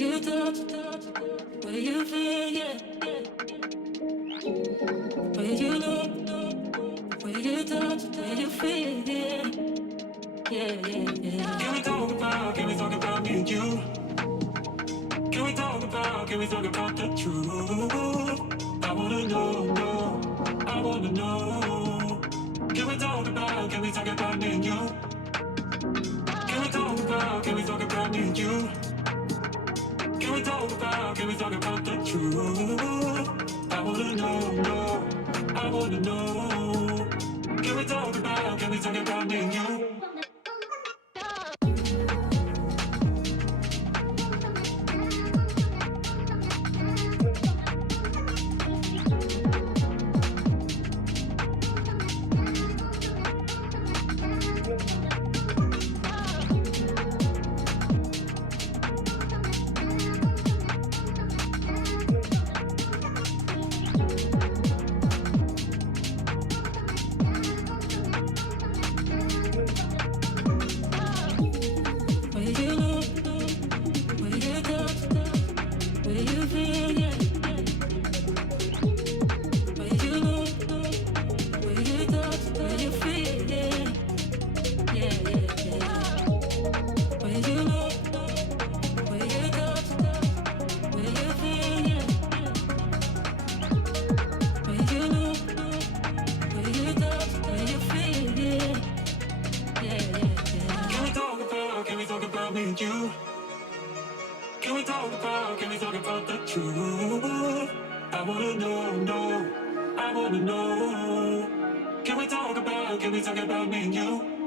you talk, where you feel, yeah. Where you know, where you talk, where you feel, yeah. Yeah. Can we talk about me and you? Can we talk about the truth? I wanna know, I wanna know. Can we talk about me and you? Can we talk about me and you? Can we talk about the truth? I wanna know, I wanna know. Can we talk about me and you? Can we talk about the truth? I wanna know, I wanna know. Can we talk about me and you?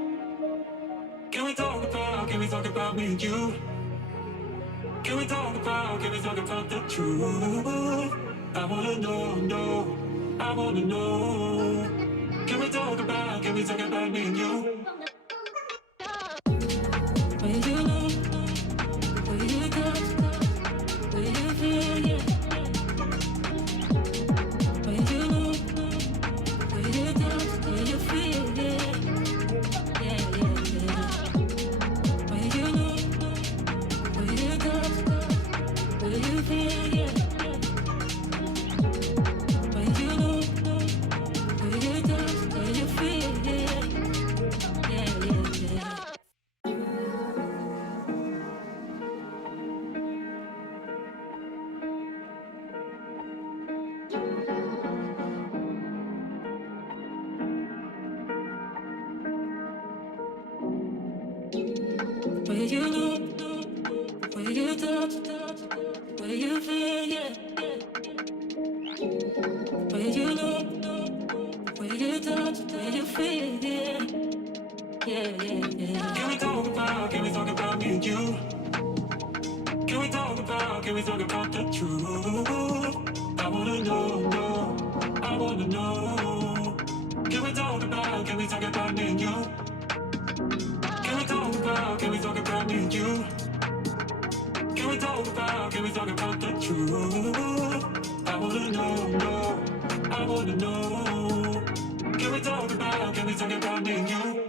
Can we talk about me and you? Can we talk about the truth? I wanna know, I wanna know. Can we talk about me and you? Where you know, where you touch, where you feel, yeah. Where you know, where you touch, where you feel, yeah. Where you know, where you touch, where you feel, yeah. Where you know, where you touch, where you feel, yeah. Where you know, where you touch, where you feel, yeah. Where you know, where you touch, where you feel, yeah. Can we talk about me and you? Can we talk about the truth? I wanna know, I wanna know. Can we talk about me and you? Can we talk about me and you? Can we talk about the truth? I wanna know, I wanna know. Can we talk about me and you?